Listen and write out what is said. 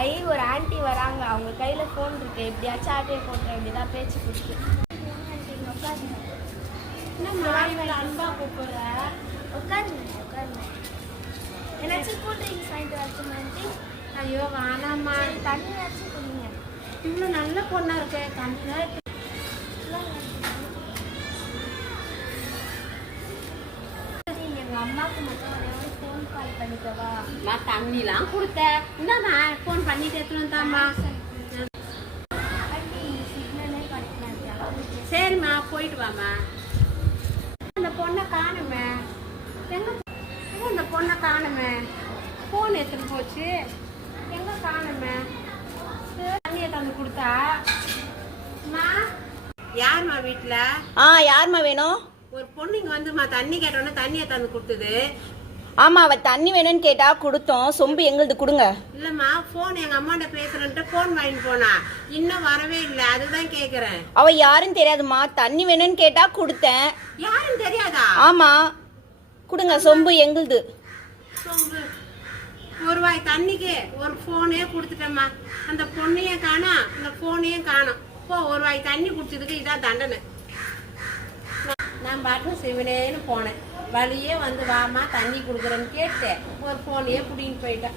ஐ ஒரு ஆண்டி வராங்க, அவங்க கையில ஃபோன் இருக்கு, எப்படியாச்சும் ஆட்டையை போட்ட வேண்டியதான் பேச்சு கொடுத்து. அன்பா கூப்பிடுற, உட்காருங்க உட்காருங்க. ஏதாச்சும் கூல் ட்ரிங்க்ஸ் வாங்கிட்டு வரட்டுமா ஆண்டி? ஐயோ வேணாம்மா, தண்ணி வச்சு குடிங்க. இவ்வளோ நல்ல பொண்ணா இருக்கு, தண்ணி எங்க அம்மாவுக்கு மட்டும் ஃபோன் கால் பண்ணிக்கவா? நான் தண்ணிலாம் கொடுத்தேன், இந்தாம்மா ஃபோன் பண்ணிட்டு எடுத்துன்னு வந்தாம்மா. சரிம்மா போயிட்டு வாம்மா. அந்த பொண்ணை காணுமே, எங்க அந்த பொண்ணை காணுமே, ஃபோன் எடுத்துட்டு போச்சு, எங்க காணுமே. தண்ணியை தந்து கொடுத்தா யாருமா வீட்டுல? யாரும்மா வேணும்? ஒரு பொண்ணு இங்க வந்துமா தண்ணி கேட்டோன்னா தண்ணியை தந்து கொடுத்தது. ஆமா, அவ தண்ணி வேணும்னு கேட்டா கொடுத்தோம். சொம்பு எங்களுது கொடுங்க. இல்லம்மா, போன் எங்க அம்மாண்ட பேசுறேன்ட்டு போன் வாங்கிட்டு போனா, இன்னும் வரவே இல்லை, அதுதான் கேக்குறேன். அவ யாருன்னு தெரியாதுமா, தண்ணி வேணும்னு கேட்டா கொடுத்தேன். யாருன்னு தெரியாதா? ஆமா கொடுங்க, சொம்பு எங்களுது. சொம்பு ஒரு வாய் தண்ணிக்கு ஒரு போனே கொடுத்துட்டேம்மா. அந்த பொண்ணையும் காணோம், அந்த போனையும் காணோம். போ, ஒரு வாய் தண்ணி குடிச்சதுக்கு இதான் தண்டனை. நான் பாட்டு சிவனேன்னு போனேன், வழியே வந்து வாமா தண்ணி கொடுக்குறேன்னு கேட்டேன், ஒரு போனையே பிடிங்கிட்டு போயிட்டேன்.